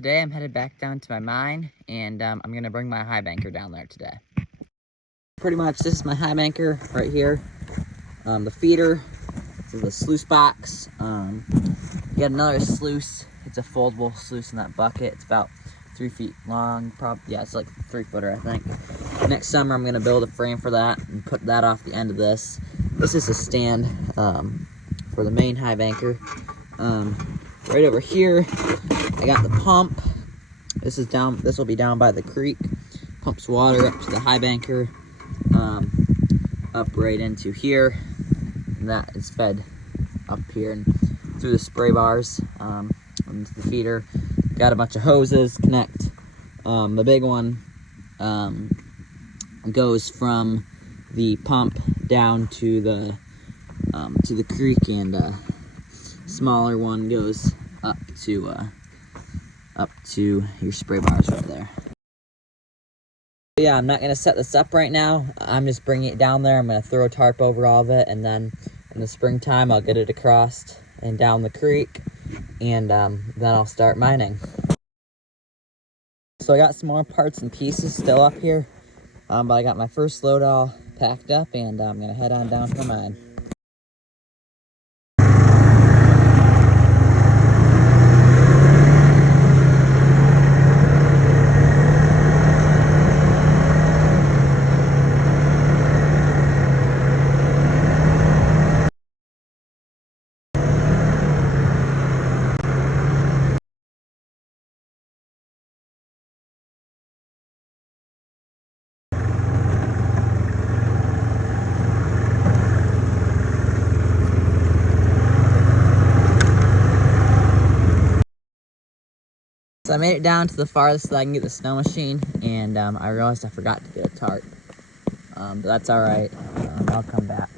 Today I'm headed back down to my mine, and I'm going to bring my high banker down there today. Pretty much this is my high banker right here. The feeder, this is the sluice box. You got another sluice. It's a foldable sluice in that bucket. It's about 3 feet long, yeah, it's like 3-footer, I think. Next summer I'm going to build a frame for that and put that off the end of this. This is a stand for the main high banker. Right over here I got the pump. This will be down by the creek. Pumps water up to the high banker, up right into here, and that is fed up here and through the spray bars into the feeder. Got a bunch of hoses connect. The big one goes from the pump down to the creek, and smaller one goes up to your spray bars right there. Yeah, I'm not gonna set this up right now. I'm just bringing it down there. I'm gonna throw a tarp over all of it, and then in the springtime I'll get it across and down the creek, and then I'll start mining. So I got some more parts and pieces still up here, but I got my first load all packed up, and I'm gonna head on down to the mine. So I made it down to the farthest so I can get the snow machine, and I realized I forgot to get a tarp. But that's alright. I'll come back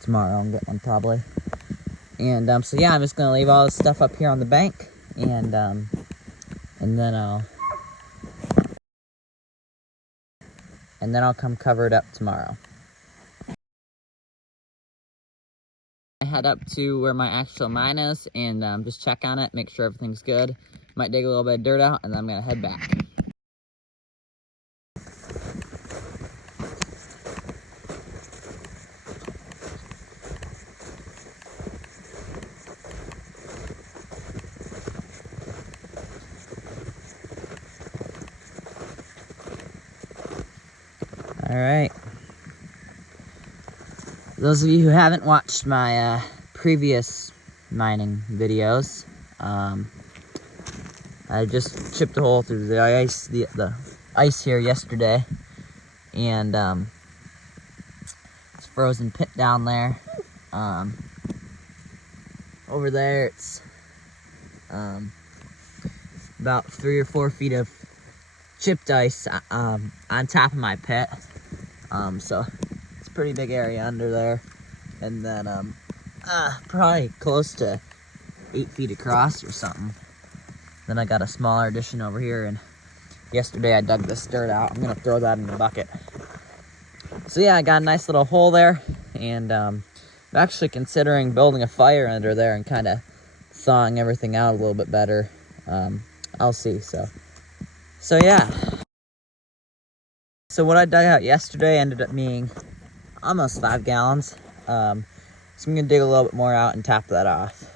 tomorrow and get one probably. And so yeah, I'm just gonna leave all this stuff up here on the bank, and then I'll come cover it up tomorrow. I head up to where my actual mine is and just check on it, make sure everything's good. Might dig a little bit of dirt out, and then I'm gonna head back. All right. Those of you who haven't watched my previous mining videos, I just chipped a hole through the ice, the ice here yesterday, and it's a frozen pit down there. Over there, it's about 3 or 4 feet of chipped ice on top of my pit. So it's a pretty big area under there, and then probably close to 8 feet across or something. Then I got a smaller addition over here, and yesterday I dug this dirt out. I'm gonna throw that in the bucket. So yeah, I got a nice little hole there, and I'm actually considering building a fire under there and kind of thawing everything out a little bit better. I'll see. So yeah. So what I dug out yesterday ended up being almost 5 gallons. So I'm gonna dig a little bit more out and top that off.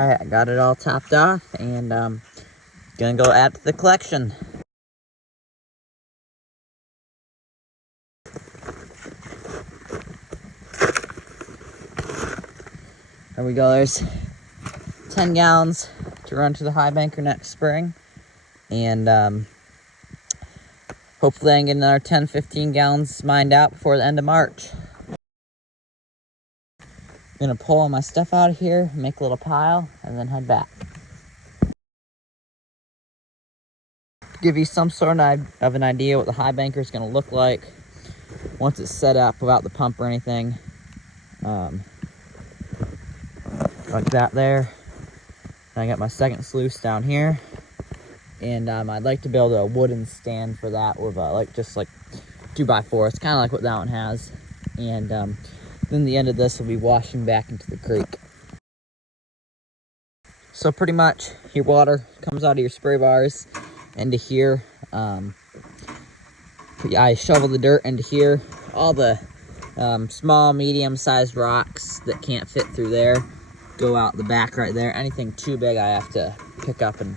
Alright, I got it all topped off, and gonna go add to the collection. There we go, there's 10 gallons to run to the high banker next spring, and hopefully I can get another 10-15 gallons mined out before the end of March. I'm gonna pull all my stuff out of here, make a little pile, and then head back. Give you some sort of an idea what the high banker is gonna look like once it's set up without the pump or anything. Like that there. And I got my second sluice down here. And I'd like to build a wooden stand for that with just like 2x4. It's kind of like what that one has. And then the end of this will be washing back into the creek. So pretty much your water comes out of your spray bars into here. I shovel the dirt into here. All the small, medium-sized rocks that can't fit through there go out the back right there. Anything too big I have to pick up and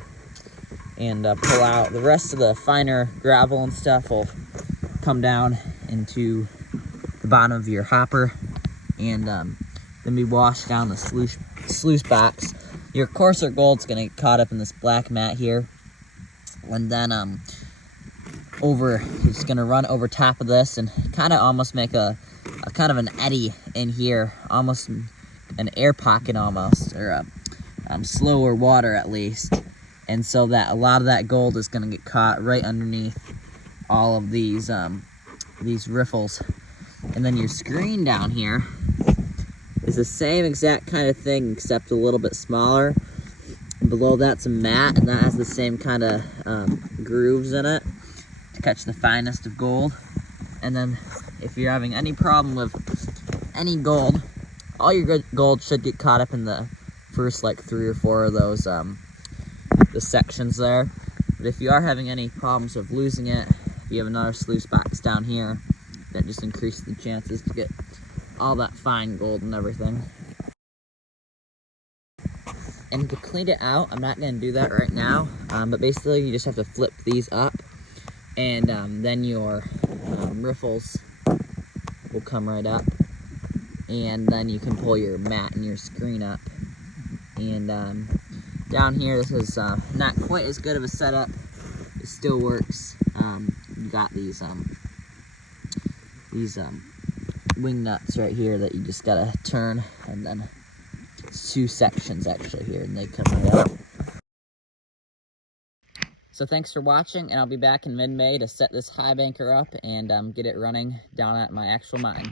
pull out. The rest of the finer gravel and stuff will come down into the bottom of your hopper, and then we wash down the sluice box. Your coarser gold's gonna get caught up in this black mat here, and then it's gonna run over top of this and kind of almost make a kind of an eddy in here, almost an air pocket almost, or slower water at least. And so that a lot of that gold is gonna get caught right underneath all of these riffles. And then your screen down here is the same exact kind of thing, except a little bit smaller. And below that's a mat, and that has the same kind of grooves in it to catch the finest of gold. And then if you're having any problem with any gold, all your good gold should get caught up in the first like 3 or 4 of those the sections there. But if you are having any problems of losing it, you have another sluice box down here that just increases the chances to get all that fine gold and everything. And to clean it out, I'm not going to do that right now, but basically you just have to flip these up, and then your riffles will come right up, and then you can pull your mat and your screen up. And down here, this is not quite as good of a setup. It still works. You got these wing nuts right here that you just gotta turn, and then it's 2 sections actually here, and they come right out. So thanks for watching, and I'll be back in mid-May to set this high banker up and get it running down at my actual mine.